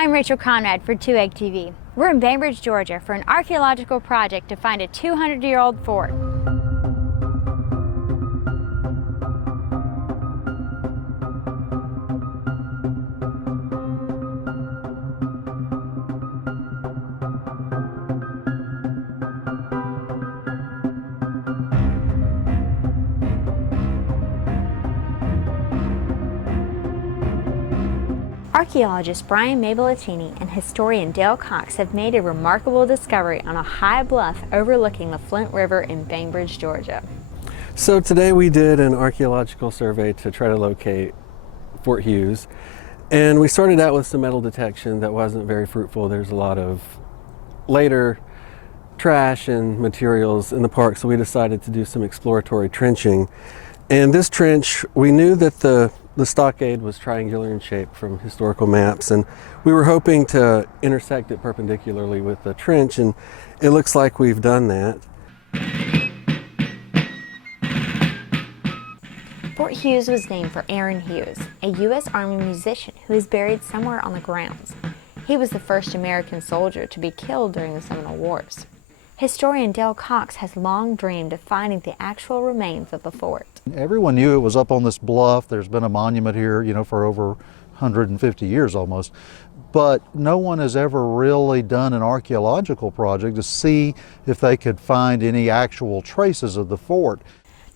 I'm Rachel Conrad for 2 Egg TV. We're in Bainbridge, Georgia for an archaeological project to find a 200-year-old fort. Archaeologist Brian Mabellatini and historian Dale Cox have made a remarkable discovery on a high bluff overlooking the Flint River in Bainbridge, Georgia. So today we did an archaeological survey to try to locate Fort Hughes, and we started out with some metal detection that wasn't very fruitful. There's a lot of later trash and materials in the park, so we decided to do some exploratory trenching. And this trench, we knew that the stockade was triangular in shape from historical maps, and we were hoping to intersect it perpendicularly with the trench, and it looks like we've done that. Fort Hughes was named for Aaron Hughes, a U.S. Army musician who is buried somewhere on the grounds. He was the first American soldier to be killed during the Seminole Wars. Historian Dale Cox has long dreamed of finding the actual remains of the fort. Everyone knew it was up on this bluff. There's been a monument here, for over 150 years almost. But no one has ever really done an archaeological project to see if they could find any actual traces of the fort.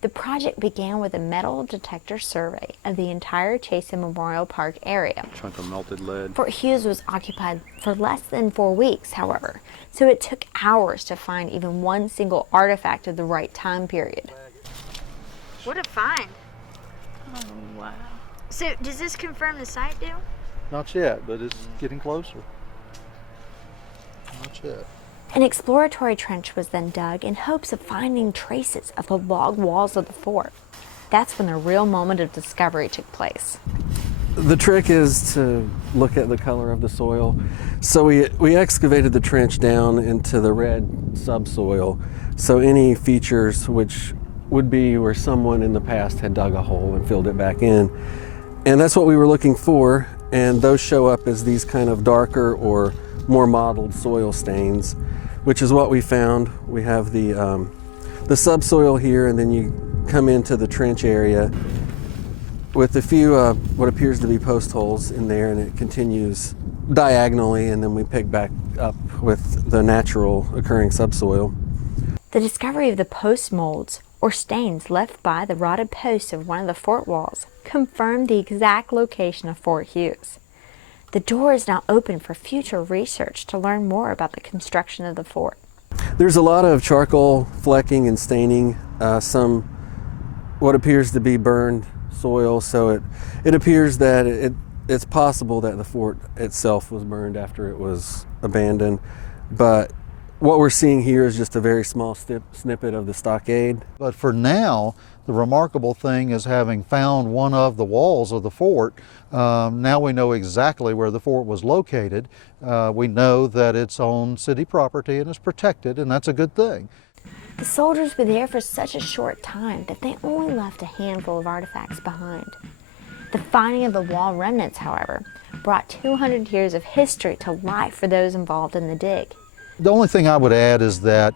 The project began with a metal detector survey of the entire Chasen Memorial Park area. Chunk of melted lead. Fort Hughes was occupied for less than 4 weeks, however, so it took hours to find even one single artifact of the right time period. What a find! Oh, wow. So, does this confirm the site, Dale? Not yet, but it's getting closer. Not yet. An exploratory trench was then dug in hopes of finding traces of the log walls of the fort. That's when the real moment of discovery took place. The trick is to look at the color of the soil. So we excavated the trench down into the red subsoil, so any features which would be where someone in the past had dug a hole and filled it back in. And that's what we were looking for, and those show up as these kind of darker or more mottled soil stains, which is what we found. We have the subsoil here, and then you come into the trench area with a few what appears to be post holes in there, and it continues diagonally, and then we pick back up with the natural occurring subsoil. The discovery of the post molds, or stains left by the rotted posts of one of the fort walls, confirmed the exact location of Fort Hughes. The door is now open for future research to learn more about the construction of the fort. There's a lot of charcoal flecking and staining, some what appears to be burned soil, so it appears that it's possible that the fort itself was burned after it was abandoned, but what we're seeing here is just a very small snippet of the stockade. But for now, the remarkable thing is, having found one of the walls of the fort, now we know exactly where the fort was located. We know that it's on city property and is protected, and that's a good thing. The soldiers were there for such a short time that they only left a handful of artifacts behind. The finding of the wall remnants, however, brought 200 years of history to life for those involved in the dig. The only thing I would add is that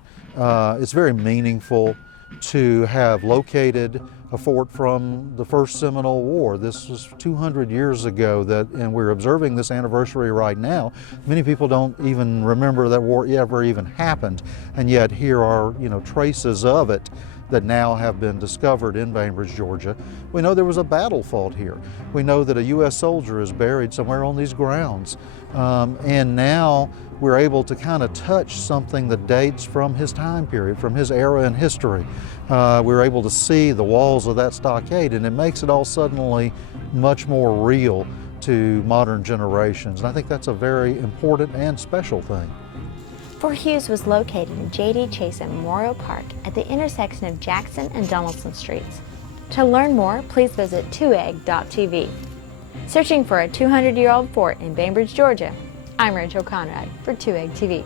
it's very meaningful to have located a fort from the first Seminole War. This was 200 years ago, and we're observing this anniversary right now. Many people don't even remember that war ever even happened, and yet here are traces of it that now have been discovered in Bainbridge, Georgia. We know there was a battle fought here. We know that a U.S. soldier is buried somewhere on these grounds. And now we're able to kind of touch something that dates from his time period, from his era in history. We're able to see the walls of that stockade, and it makes it all suddenly much more real to modern generations. And I think that's a very important and special thing. Fort Hughes was located in J.D. Chasen Memorial Park at the intersection of Jackson and Donaldson Streets. To learn more, please visit 2egg.tv. Searching for a 200-year-old fort in Bainbridge, Georgia, I'm Rachel Conrad for 2 Egg TV.